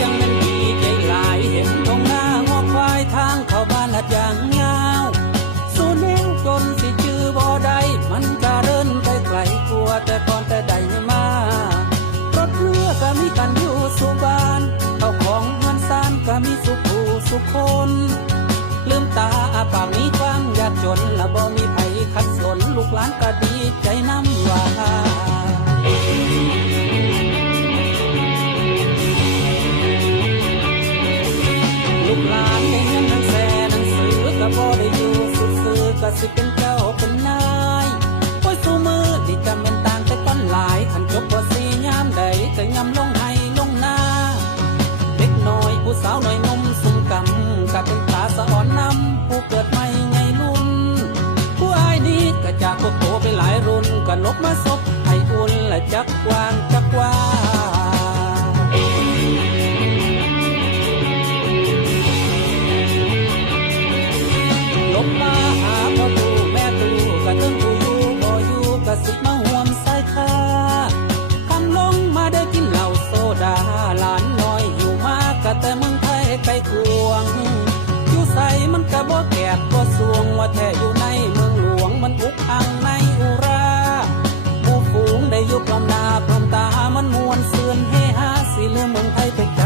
ยังมันมีใจหลายเห็นตรงหน้าหัวควายทางเข้าบ้านลัดอย่างงาวสูนเ้วจนสิจื้อบ่ได้มันกะเริ่นไปไกลกลัวแต่ก่อนแต่ใดมารถเรือก็มีกันอยู่สุบานเข้าของมันซานก็มีสุขูสุขคนลืมตาอาปากมีความยากจนและบ่มีไผขัดสนลูกหลานก็ดีใจ สิเป็นเจ้าเป็นนายโอ้ยสู้มือที่จำเป็นต่างแต่ก้อนหลายขันจบบ่สียามใดก็ยำลงให้ลงหน้า เด็กน้อยผู้สาวน้อยนมสุ่มกำก็เป็นตาสะอ่อนนำผู้เกิดใหม่ไงรุ่นผู้อายนี้ก็จากพวกโตไปหลายรุ่นก็นกมาซบให้อุ่นและจักวาง ยุคลำนาพรมตามันมวนเสือนเฮฮาสีเลือเมืองไทยไป